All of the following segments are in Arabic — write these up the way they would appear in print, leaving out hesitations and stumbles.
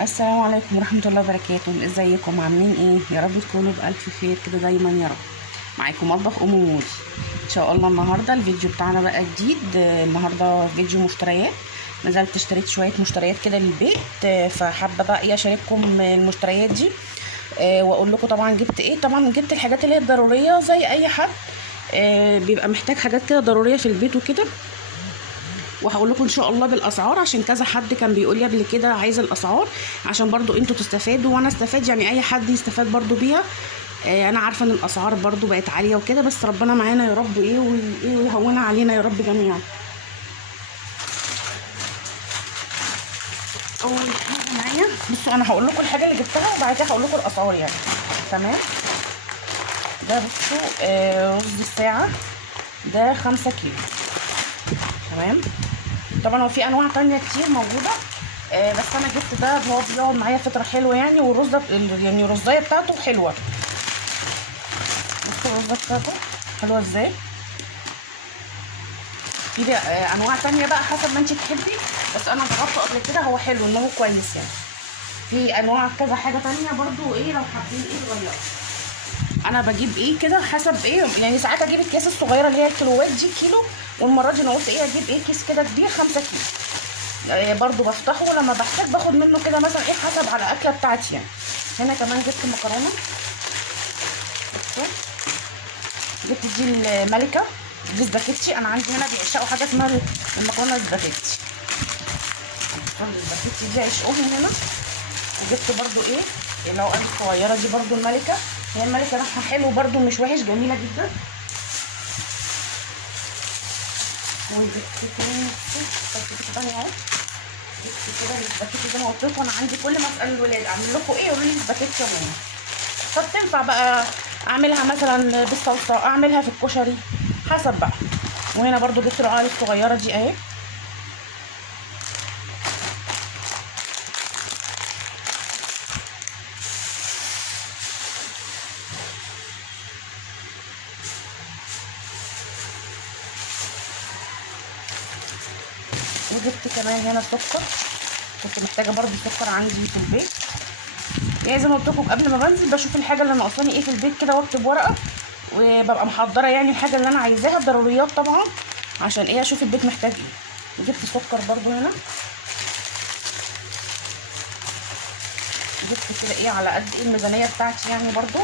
السلام عليكم ورحمة الله وبركاته. ازيكم عاملين ايه؟ يا رب تكونوا بألف خير كده دايما يا رب. معاكم مطبخ ام مودي ان شاء الله. النهارده الفيديو بتاعنا بقى جديد. النهارده فيديو مشتريات. نزلت اشتريت شوية مشتريات كده للبيت، فحابة بقى ايه اشارككم المشتريات دي، واقول لكم طبعا جبت ايه. طبعا جبت الحاجات اللي هي الضرورية زي اي حد بيبقى محتاج حاجات كده ضرورية في البيت وكده. وهقول لكم ان شاء الله بالاسعار، عشان كذا حد كان بيقول لي قبل كده عايز الاسعار عشان برضو انتوا تستفادوا وانا استفاد، يعني اي حد يستفاد برضو بيها. انا عارفه ان الاسعار برضو بقت عاليه وكده، بس ربنا معانا يا رب ايه ويهونها علينا يا رب جميعا. اول حاجه معايا بصوا، انا هقول لكم الحاجه اللي جبتها وبعد كده هقول لكم الاسعار يعني. تمام. ده بصوا رز الساعه، ده 5 كيلو. تمام. طبعا هو في انواع تانية كتير موجوده، بس انا جبت ده، هو بيقعد معايا فتره حلوه يعني، والرز ده يعني الرزايه بتاعته حلوه. بصوا الرزه بتاعته حلوه ازاي. في انواع تانية بقى حسب ما انت تحبي، بس انا جربته قبل كده هو حلو ان هو كويس يعني. في انواع كذا حاجه تانية برضو ايه لو حابين ايه تغيروا. انا بجيب ايه كده حسب ايه يعني، ساعات اجيب الكيس الصغيره اللي هي الكيلوات دي كيلو، والمره دي انا قلت ايه اجيب ايه كيس كده كبير 5 كيلو. برضو بفتحه لما بحتاج باخد منه كده مثلا ايه حسب على الاكله بتاعتي يعني. هنا كمان جبت مكرونه. جبت دي الملكه، دي سباكيتي. انا عندي هنا بيعشقوا حاجه اسمها المكرونه السباكيتي. السباكيتي دي عشقهم هنا. وجبت برضو ايه العقد الصغيره دي برضو الملكه. هي الملكه ريحها حلو برضو مش وحش، جميله جدا. وجبت تاني اهو. جبت كده السباكيتي زي ما قلت لكم. انا عندي كل ما اسال الولاد اعمل لكم ايه يقولوا لي سباكيتي يا ماما. طب تنفع بقى اعملها مثلا بالصلصه، اعملها في الكشري حسب بقى. وهنا برضو جبت العقل الصغيره دي اهي. وجبت كمان هنا سكر، كنت محتاجه برضو سكر عندي في البيت. يعني زي ما قلت لكم قبل ما بنزل بشوف الحاجه اللي ناقصاني ايه في البيت كده، واكتب ورقه وببقى محضره يعني الحاجه اللي انا عايزاها، الضروريات طبعا، عشان ايه اشوف البيت محتاج ايه. وجبت سكر برضو هنا. جبت كده ايه على قد ايه الميزانيه بتاعتي يعني برضو.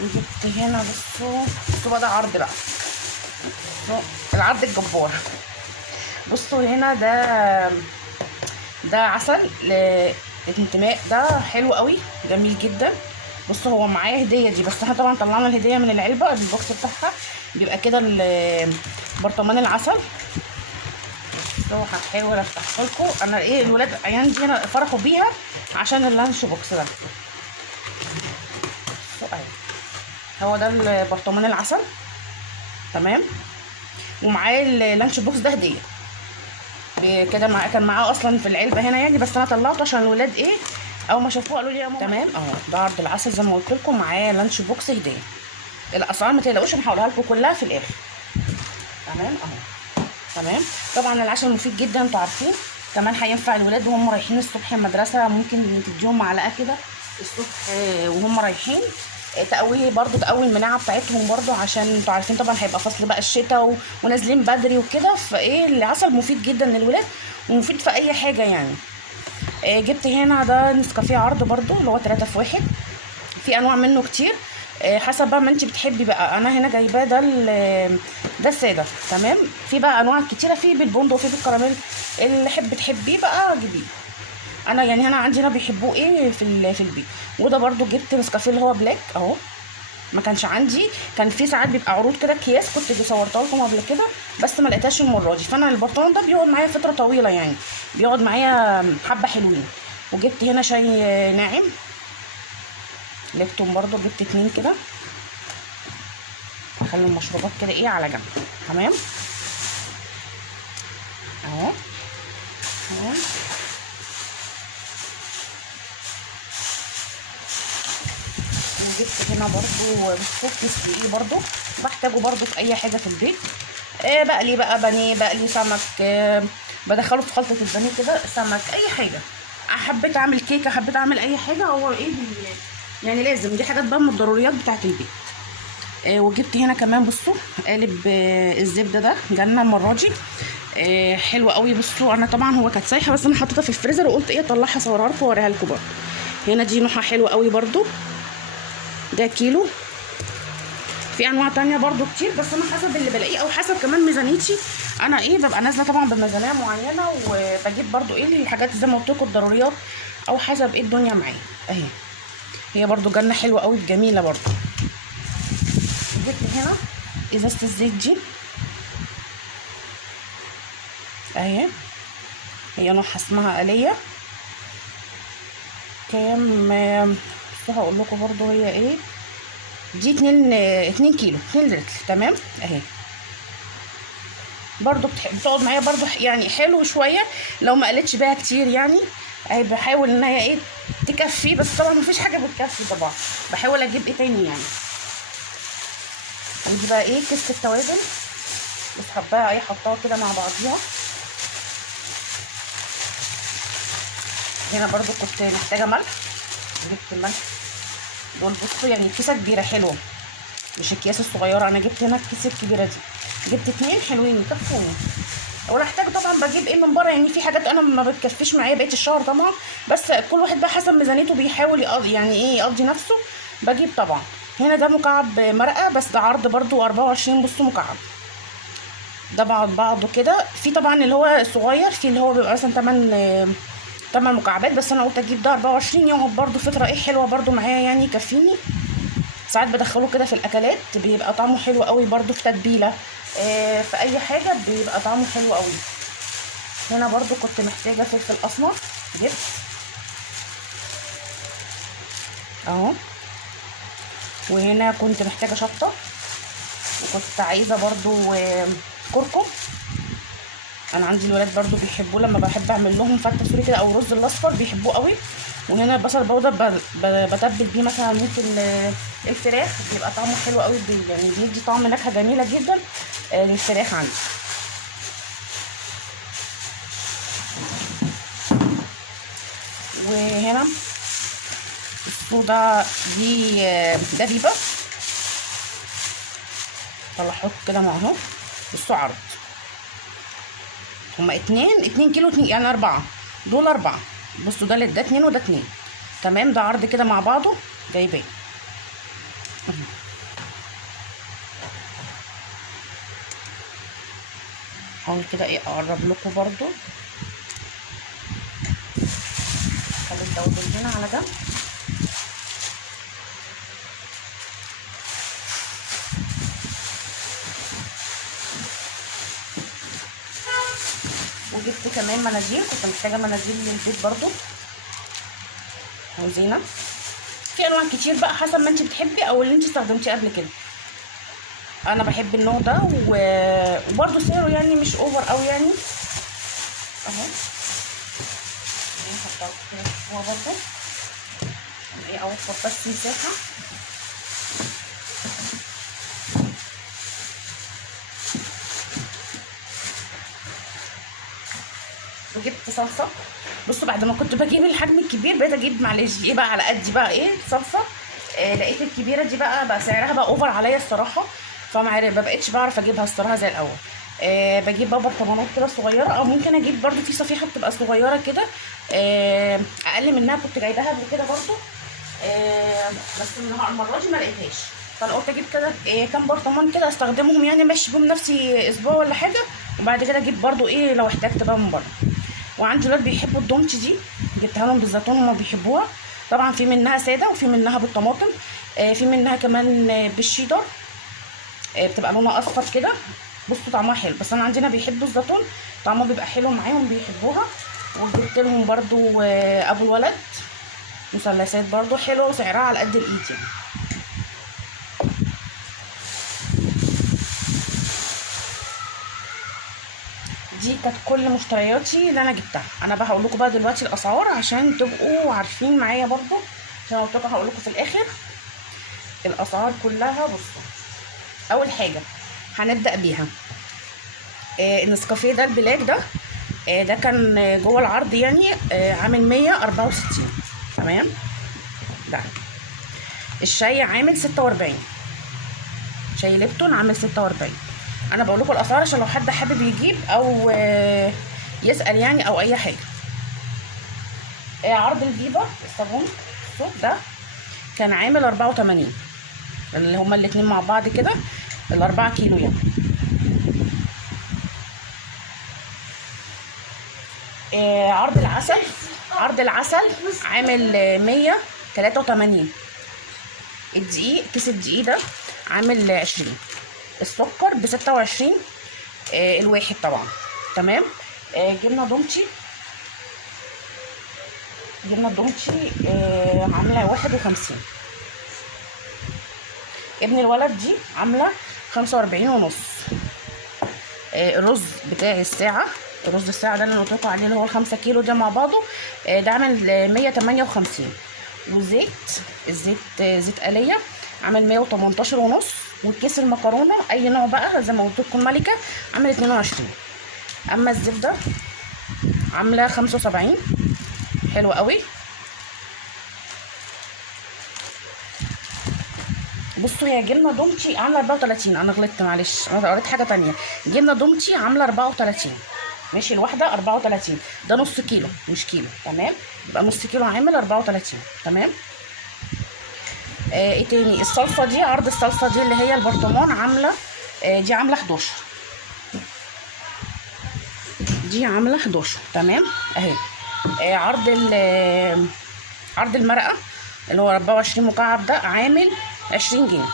وجبت هنا بصوا بقى ده عرض بقى، العرض الجبار. بصوا هنا ده عسل للانتماء، ده حلو قوي جميل جدا. بصوا هو معايا هديه دي، بس احنا طبعا طلعنا الهديه من العلبه البوكس بتاعها، بيبقى كده برطمان العسل. بصوا هحاول افتحه لكم. انا ايه الولاد عيان دي هنا فرحوا بيها عشان اللانش بوكس ده. بصوا اهي، هو ده البرطمان العسل. تمام. ومعاه اللانش بوكس ده هديه كده كان معاه اصلا في العلبه هنا يعني، بس انا طلعته عشان الولاد ايه اول ما شافوه قالوا لي يا ماما. تمام اهو ده عرض العسل زي ما قلت لكم، معاه لانش بوكس هديه. الاسعار ما تقلقوش انا هقولها لكم كلها في الاخر. تمام اهو. تمام. طبعا العسل مفيد جدا انتوا عارفين، كمان هينفع الولاد وهم رايحين الصبح المدرسه، ممكن تديهم معلقه كده الصبح وهم رايحين، تقوي برضو تقوي المناعه بتاعتهم برضو، عشان انتوا عارفين طبعا هيبقى فصل بقى الشتاء ونازلين بدري وكده، فايه العسل مفيد جدا للولاد ومفيد في اي حاجه يعني. جبت هنا ده نسكافيه عرض برضو اللي هو 3 في 1، في انواع منه كتير حسب بقى ما انت بتحبي بقى. انا هنا جايباه ده الساده. تمام. في بقى انواع كتيره، في بالبندق وفي بالكراميل، اللي تحبيه بقى جيبيه. انا يعني هنا عندي هنا بيحبوه ايه في البيت. وده برضو جبت نسكافيه اللي هو بلاك اهو، ما كانش عندي، كان في ساعات بيبقى عروض كده اكياس كنت صورتها لكم قبل كده بس ما لقيتهاش المره دي، فانا البرطمان ده بيقعد معايا فتره طويله يعني، بيقعد معايا حبه حلوين. وجبت هنا شاي ناعم ليبتون برضو، جبت 2 كده. هخلي المشروبات كده ايه على جنب. تمام اهو. تمام. وجبت هنا برضو كيس دقيق برضو بحتاجه برضو في اي حاجه في البيت. بقلي بقى بانيه، بقلي سمك، بدخله في خلطه البانيه كده، سمك، اي حاجه. حبيت اعمل كيكه، حبيت اعمل اي حاجه، هو ايه يعني لازم دي حاجات بقى من الضروريات بتاعه البيت. وجبت هنا كمان بصوا قالب الزبده ده جالنا المره دي حلو قوي. بصوا انا طبعا هو كانت سايحه بس انا حطيتها في الفريزر وقلت ايه اطلعها اصورها لكم واوريها لكم برده. هنا دي نوعها حلوه قوي برده، ده كيلو. في انواع تانية برده كتير بس انا حسب اللي بلاقيه او حسب كمان ميزانيتي. انا ايه ببقى نازله طبعا بميزانيه معينه وبجيب برده ايه الحاجات زي ما قلت لكم الضروريات او حسب ايه الدنيا معايا. اهي هي برده جنه حلوه قوي جميله برده. جبت هنا ازازه الزيت دي اهي، هي نوعها اسمها آلية كام. بصوا هقول لكم برضو هي ايه دي 2 كيلو 2 لتر تمام. اهي برضو بتقعد معايا برضو يعني حلو شويه لو ما قلتش بيها كتير يعني. اهي بحاول ان هي ايه تكفي بس طبعا مفيش حاجه بتكفي طبعا، بحاول اجيب ايه تاني يعني. عندي بقى ايه كيس التوابل بس حباها ايه حطاها كده مع بعضيها. هنا برضو كنت محتاجه ملح، جبت الملح دول بصوا يعني كيسه كبيره حلوه مش الكياس الصغيره، انا جبت هنا الكيس الكبيره دي، جبت 2 حلوين يكفوني. ولا احتاج طبعا بجيب ايه من بره يعني، في حاجات انا ما بتكفيش معايا بقيه الشهر طبعا، بس كل واحد بقى حسب ميزانيته بيحاول يقضي يعني ايه يقضي نفسه بجيب طبعا. هنا ده مكعب مرقه بس ده عرض برضو 24 بصوا مكعب ده بعضه كده. في طبعا اللي هو صغير في اللي هو بيبقى مثلا 8 مكعبات بس انا قلت اجيب ده 24 يقعد برضو فتره ايه حلوه برضو معايا يعني يكفيني. ساعات بدخله كده في الاكلات بيبقى طعمه حلو قوي برضو في تتبيله في اي حاجه بيبقى طعمه حلو قوي. هنا برضو كنت محتاجه فلفل اسمر جبت اهو. وهنا كنت محتاجه شطه وكنت عايزه برضو كركم. انا عندي الولاد برضو بيحبوه لما بحب اعمل لهم فته سوري كده او الرز الاصفر بيحبوه قوي. وهنا البصل البودر بتبل بيه مثلا ممكن الفراخ بيبقى طعمه حلو قوي يعني بيدي طعم نكهه جميله جدا للفراخ عندي. وهنا الصودا دي ده بيبه طلعهم كده معاهم بصوا عرض هما 2 كيلو 2 يعني 4 دول 4 بصوا ده 2 وده 2 تمام. ده عرض كده مع بعضه جايباه حاول كده ايه اقرب لكم برضو. خلي التوابل هنا على جنب. وجبت كمان مناديل كنت محتاجه مناديل للبيت برضو عايزينها في انواع كتير بقى حسب ما انت بتحبي او اللي انت استخدمتيه قبل كده. انا بحب النوع ده وبرده سعره يعني مش اوفر قوي يعني اهو. هحطها كده هو برده ايه اوفر بس مساحه. وجبت صلصه بصوا بعد ما كنت بجيب الحجم الكبير بقيت اجيب معلش ايه بقى على قدي بقى ايه صلصه. لقيت الكبيره دي بقى سعرها بقى اوفر عليا الصراحه فما بقتش بعرف اجيبها الصراحه زي الاول. بجيب بقى برطمانات كده صغيره او ممكن اجيب برده في صفيحه بتبقى صغيره كده اقل منها كنت جايباها قبل كده برده بس المره دي ما لقيتهاش فانا قلت اجيب كده كام برطمان كده استخدمهم يعني ماشي بهم نفسي اسبوع ولا حاجه وبعد كده اجيب برده ايه لو احتجت بقى من بره. وعندي ولاد بيحبوا الدومتي دي جبتها لهم بالزيتون هما بيحبوها طبعا في منها ساده وفي منها بالطماطم في منها كمان بالشيدر بتبقى لونها اصفر كده بصوا طعمها حلو بس انا عندنا بيحبوا الزيتون طعمها بيبقى حلو معاهم بيحبوها. وجبت لهم برده ابو الولد مثلثات برده حلوه وسعرها على قد الايد يعني. دي كانت كل مشترياتي اللي انا جبتها. انا بقى هقول لكم بقى دلوقتي الاسعار عشان تبقوا عارفين معايا برده عشان قلت لكم هقول لكم في الاخر. الاسعار كلها. بصوا اول حاجه هنبدا بيها النسكافيه ده البلاك ده، ده كان جوه العرض يعني عامل 164. تمام. ده الشاي عامل 46، شاي ليبتون عامل 46. انا بقول لكم الاسعار عشان لو حد حابب يجيب او يسال يعني او اي حاجه. عرض الفيبا الصابون الصوت ده كان عامل 84، اللي هما الاتنين مع بعض كده ال4 كيلو يعني. عرض العسل، عرض العسل عامل 183. الدقيق، كيس الدقيق ده عامل 20. السكر ب26 الواحد طبعا. تمام. جبنه دومتي، جبنه دومتي عامله 51. ابن الولد دي عامله 45.5. الرز بتاع الساعه، الرز الساعه ده اللي انا قلت لكم عليه اللي هو ال5 كيلو ده مع بعضه ده عامل 158. وزيت، الزيت زيت آلية عامل 118.5. والكيس المكرونه اي نوع بقى زي ما قلت لكم ملكه عامل 22. اما الزبده عامله 75. حلو قوي. بصوا هي جبنه دومتي عامله 34، انا غلطت معلش انا قريت حاجه تانية. جبنه دومتي عامله 34 ماشي، الواحده 34. ده نص كيلو مش كيلو. تمام. يبقى نص كيلو عامل 34. تمام. ايه تاني؟ الصلصه دي، عرض الصلصه دي اللي هي البرطمان عامله دي عامله 11. دي عامله 11. تمام اهي. عرض عرض المرقه اللي هو 24 مكعب ده عامل 20 جنيه.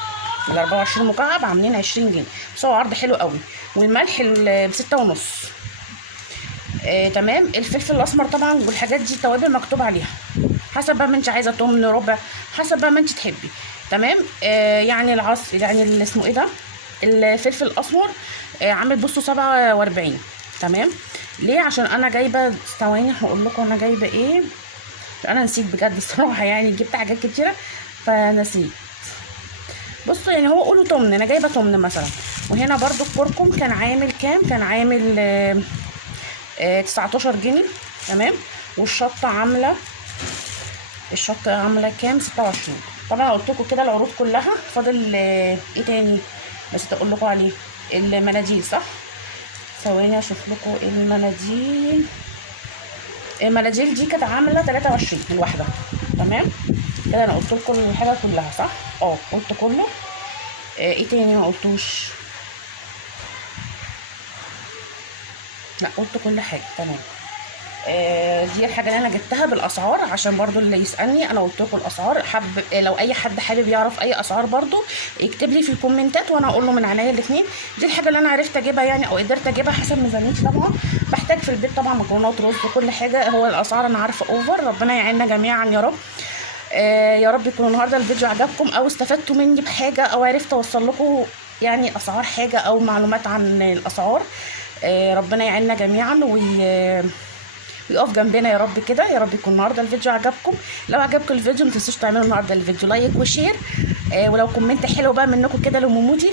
ال 24 مكعب عاملين 20 جنيه، بس هو عرض حلو قوي. والملح ب6.5. تمام. الفلفل الاسمر طبعا والحاجات دي توابل مكتوب عليها حسب بقى ما انت عايزه، تمن ربع حسب بقى ما انت تحبي. تمام. يعني العصر يعني اللي اسمه ايه ده الفلفل الاسمر عامل بصوا 47. تمام. ليه؟ عشان انا جايبه، ثواني هقول لكم انا جايبه ايه، انا نسيت بجد الصراحه يعني جبت حاجات كتيره فنسيت. بصوا يعني هو قولوا تمن، انا جايبه تمن مثلا. وهنا برضو الكركم كان عامل كام؟ كان عامل 19 جنيه. تمام. والشطه عامله، الشطه عامله كام؟ 26. طبعا قلت لكم كده العروض كلها. فاضل ايه تاني بس اقول لكم عليه؟ المناديل صح؟ ثواني اشوف لكم المناديل. المناديل دي كانت عامله 23 الواحده. تمام كده انا قلت لكم الحاجه كلها صح؟ قلت كله. ايه تاني ما قلتوش؟ لا قلت كل حاجه. تمام. دي الحاجه اللي انا جبتها بالاسعار عشان برضو اللي يسالني انا قلت لكم الاسعار. حب لو اي حد حابب يعرف اي اسعار برضو يكتب لي في الكومنتات وانا اقول له من عينيا الاثنين. دي الحاجه اللي انا عرفت اجيبها يعني او قدرت اجيبها حسب ميزانيتي. طبعا بحتاج في البيت طبعا مكرونات رز وكل حاجه. هو الاسعار انا عارفه اوفر. ربنا يعيننا جميعا يا رب. يا رب يكون النهارده الفيديو عجبكم او استفدتوا مني بحاجه او عرفت اوصل لكم يعني اسعار حاجه او معلومات عن الاسعار. ربنا يعيننا جميعا ويقف جنبنا يا رب كده. يا رب يكون النهارده الفيديو عجبكم. لو عجبكم الفيديو ما تنسوش تعملوا النهارده الفيديو لايك وشير. ولو كومنت حلو بقى منكم كده لمومودي.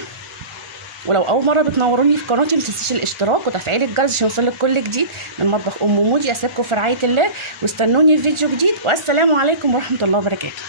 ولو اول مره بتنوروني في قناتي ما تنسيش الاشتراك وتفعيل الجرس عشان يوصلك كل جديد من مطبخ ام مودي. اسيبكم في رعايه الله واستنوني في فيديو جديد. والسلام عليكم ورحمه الله وبركاته.